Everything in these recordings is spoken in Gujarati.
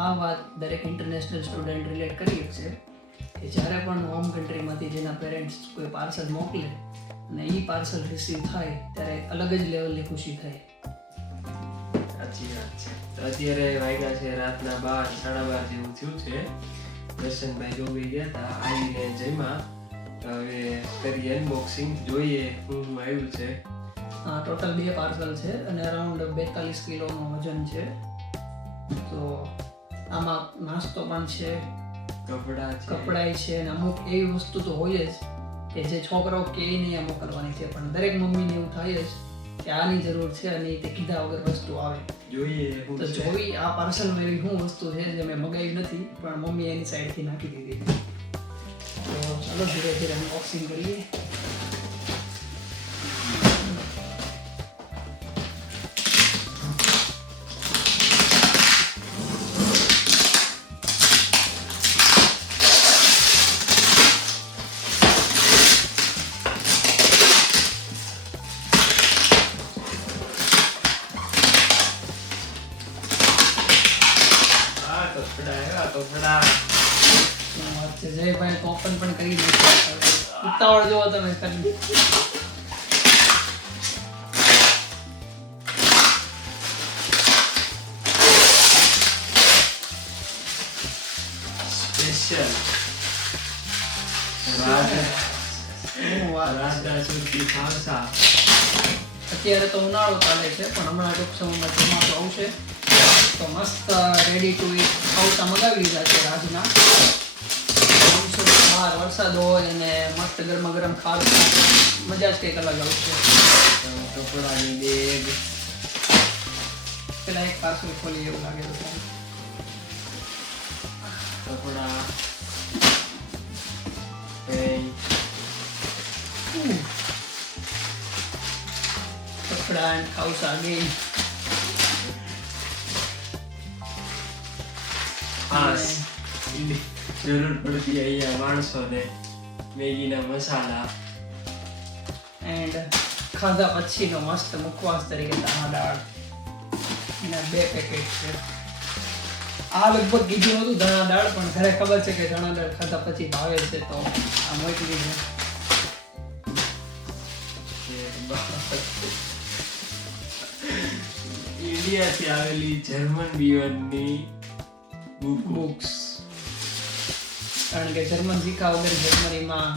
આ વાત દરેક ઇન્ટરનેશનલ સ્ટુડન્ટ રિલેટ કરી શકશે કે જ્યારે પણ હોમ કન્ટ્રીમાંથી જેના પેરેન્ટ્સ કોઈ પાર્સલ મોકલે અને એ પાર્સલ રિસીવ થાય ત્યારે અલગ જ લેવલની ખુશી થાય. સાચી વાત છે. તો અત્યારે વાગ્યા છે રાતના 12, 12:30 જેવું થયું છે. દર્શનભાઈ જોવી ગયા હતા, આવીને જમ્યા. હવે કરીએ અનબોક્સિંગ, જોઈએ શું આવ્યું છે. ટોટલ 2 પાર્સલ છે અને અરાઉન્ડ 42 કિલોનું વજન છે. તો આમાં નાસ્તો પણ છે, કપડાં છે અને અમુક એવી વસ્તુ તો હોય જ કે જે છોકરાઓ કે નહીં આ મોકલવાની છે, પણ દરેક મમ્મીને એવું થાય જ કે આની જરૂર છે અને તે કીધા વગર વસ્તુ આવે. જોઈએ તો જોઈ આ પાર્સલમાં એવી શું વસ્તુ છે જે મેં મગાવી નથી પણ મમ્મી એની સાઈડથી નાખી દીધી. તો ચાલો ધીરે ધીરે અનબોક્સિંગ કરીએ. જયભાઈ તો ઓપન પણ કરી નાખ્યું. ઉતાવળ જોવો તમે કરી. સ્પેશિયલ અત્યારે તો ઉનાળો ચાલે છે પણ હમણાં ટૂંક સમયમાં ચોમાસું આવશે તો મસ્ત રેડી ટુ ઈટ ખાવસા મગાવી લીધા છે રાજના. બહાર વરસાદ હોય અને મસ્ત ગરમા ગરમ ખાવસા મજા જ કંઈક અલગ આવશે. કપડાની બેગ, પેલા એક પાર્સલ ખોલી એવું લાગે તો કપડા, પેન્ટ, કપડા અને ખાવસા ગેમ. ખાસ જરૂર પડતી અહીંયા માણસોને મેગીના મસાલા એન્ડ ખાધા પછીનો મસ્ત મુખવાસ તરીકે દાણા દાળ. એના 2 પેકેટ છે. આ લગભગ કીધું હતું દાણા દાળ, પણ ઘરે ખબર છે કે દાણા દાળ ખાધા પછી ભાવે છે તો આ મોકલી છે. ઇન્ડિયાથી આવેલી જર્મન બીયરની બુક્સ. કારણ કે જર્મન શીખા વગર જર્મનીમાં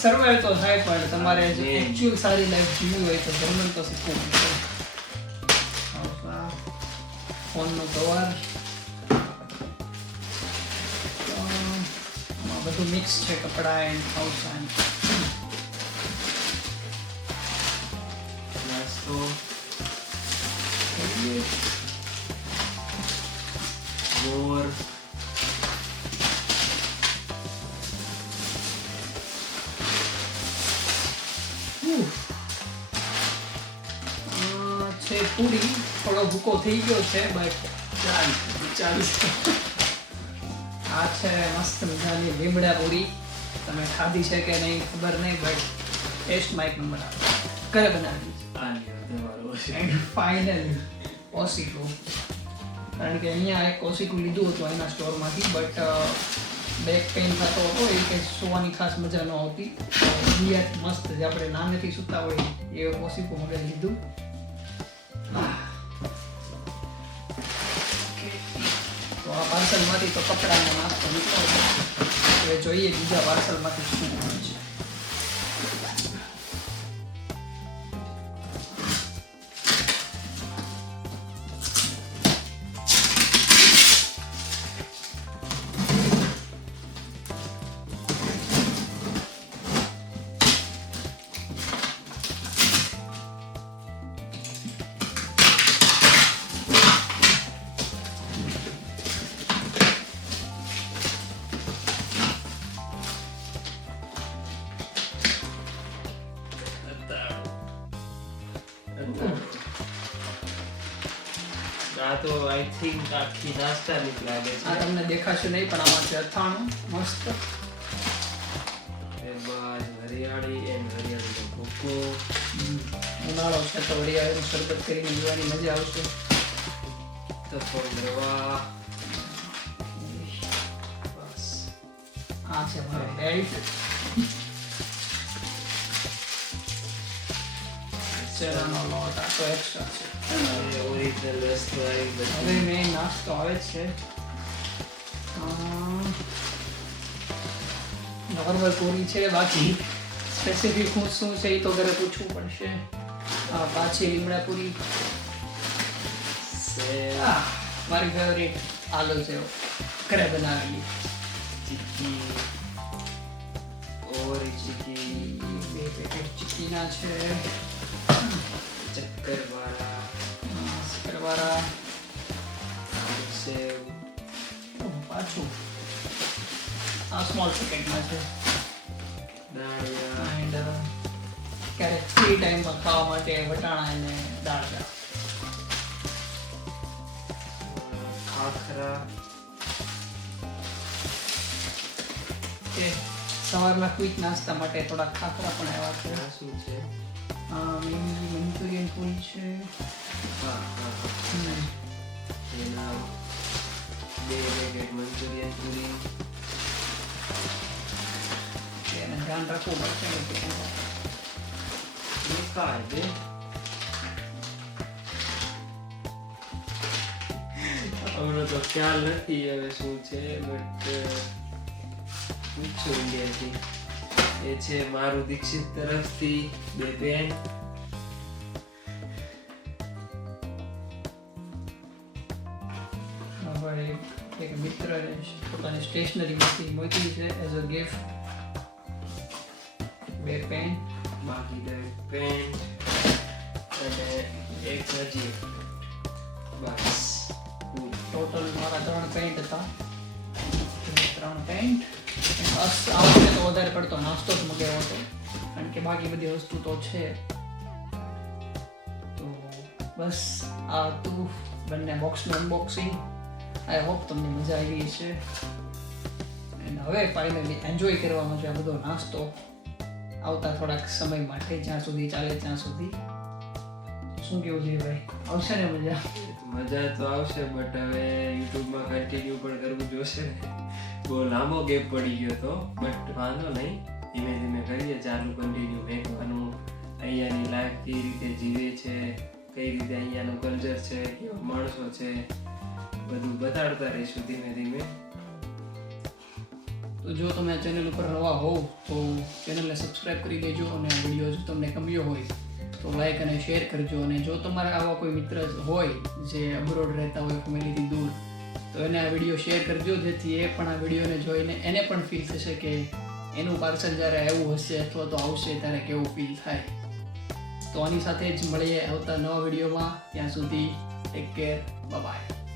સર્વાઈવ તો થાય પણ તમારે જો એકચ્યુઅલ સારી લાઈફ જીવવી હોય તો જર્મન તો શીખવું પડશે. ફોનનો કવર, બધું મિક્સ છે, કપડા એન્ડ ખાવસા. નાસ્તો, મોર, છે પૂરી. થોડો ભૂકો થઈ ગયો છે બટ ચાલશે. આ છે મસ્ત મજાની લીમડા પૂરી. તમે ખાધી છે કે નહીં ખબર નહીં બટ ટેસ્ટમાં એક નંબર આવે. ઘરે બનાવી છે. એન્ડ ફાઇનલી ઓસિકો. કારણ કે અહીંયા એક ઓસિકો લીધું હતું એના સ્ટોરમાંથી બટ બેક પેઇન થતો હતો એ કે સુવાની ખાસ મજા ન આવતી. ઇન્ડિયાથી મસ્ત જે આપણે નાનેથી સૂતા હોય એ ઓસિકો મગાવી લીધું. તો આ પાર્સલમાંથી તો કપડાનો નાસ્તો નીકળ્યો. હવે જોઈએ બીજા પાર્સલમાંથી શું આવે છે. આ તો આઈ થિંક આખી નાસ્તાની જ લાગે આ છે. તમને દેખાશે નહીં પણ આમાં છે અથાણું મસ્ત. એમાં હરિયાળી એન્ડ હરિયાળીનો ભૂકો. ઉનાળો છે તો હરિયાળીનું શરબત કરીને પીવાની મજા આવશે. થોડી રવા બસ આ છે મારો બેલ્ટ ચણાનો લોટ આ તો એક્સ્ટ્રા છે ઓરિજિનલ વસ્તુ આવી હવે બધી મેં નાસ્તો આવે છે નોર્મલ પૂરી છે બાકી સ્પેસિફિક હું શું છે એ તો ઘરે પૂછવું પડશે આ પાછી લીમડા પૂરી સેવ મારી ફેવરેટ આલુ છે ઘરે બનાવેલી ચીક્કી ઓર ચીક્કી બે પેકેટ ચીકીના છે ચક્કરવાળા સેવ પાછું આ સ્મોલ પેકેટમાં છે દાળિયા એન્ડ ક્યારેક ફ્રી ટાઈમમાં ખાવા માટે વટાણા અને દાળ ભાત. ખાખરા કે સવારના ક્વિક નાસ્તા માટે થોડા ખાખરા પણ આવ્યા છે આ શું છે મંચુરિયન પૂરી છે હા હા હા. એના 2 પેકેટ મંચુરિયન પૂરી એને ધ્યાન રાખવું પડશે કે એ કાંઈ બે હમણાં તો ખ્યાલ નથી હવે શું છે બટ પૂછું ઇન્ડિયાથી એ છે મારું દીક્ષિત તરફથી 2 પેન હવે એક મિત્રએ પોતાની સ્ટેશનરીમાંથી મોકલી છે એઝ અ ગિફ્ટ 2 પેન બાકી 2 પેન અને એક હજી બસ ટોટલ મારા 3 પેન્ટ હતા 3 પેન્ટ આ વખતે તો વધારે પડતો નાસ્તો જ મગાવ્યો હતો કારણ કે બાકી બધી વસ્તુ તો છે તો બસ આ હતું બંને બોક્સનું અનબોક્સિંગ આઈ હોપ તમને મજા આવી છે અને હવે ફાઇનલી એન્જોય કરવાનો છે આ બધો નાસ્તો આવતા થોડાક સમય માટે જ્યાં સુધી ચાલે ત્યાં સુધી શું કેવું છે ભાઈ આવશે ને મજા મજા તો આવશે બટ હવે યુટ્યુબમાં કન્ટિન્યુ પણ કરવું જોશે ને બહુ લાંબો ગેપ પડી ગયો તો બટ વાંધો નહીં ધીમે ધીમે કરીએ ચાલુ કન્ટિન્યુ મેકવાનું અહીંયાની લાઈફ કઈ રીતે જીવે છે કઈ રીતે અહીંયાનું કલ્ચર છે કેવા માણસો છે બધું બતાડતા રહીશું ધીમે ધીમે તો જો તમે આ ચેનલ ઉપર નવા હોવ તો ચેનલને સબસ્ક્રાઇબ કરી દેજો અને આ વિડીયો જો તમને ગમ્યો હોય તો લાઈક અને શેર કરજો અને જો તમારા આવા કોઈ મિત્ર હોય જે અબ્રોડ રહેતા હોય ફેમિલીથી દૂર તો એને આ વિડીયો શેર કરજો જેથી એ પણ આ વિડીયોને જોઈને એને પણ ફીલ થશે કે એનું પાર્સલ જ્યારે આવ્યું હશે અથવા તો આવશે ત્યારે કેવું ફીલ થાય તો આની સાથે જ મળીએ આવતા નવા વિડીયોમાં ત્યાં સુધી ટેક કેર બાય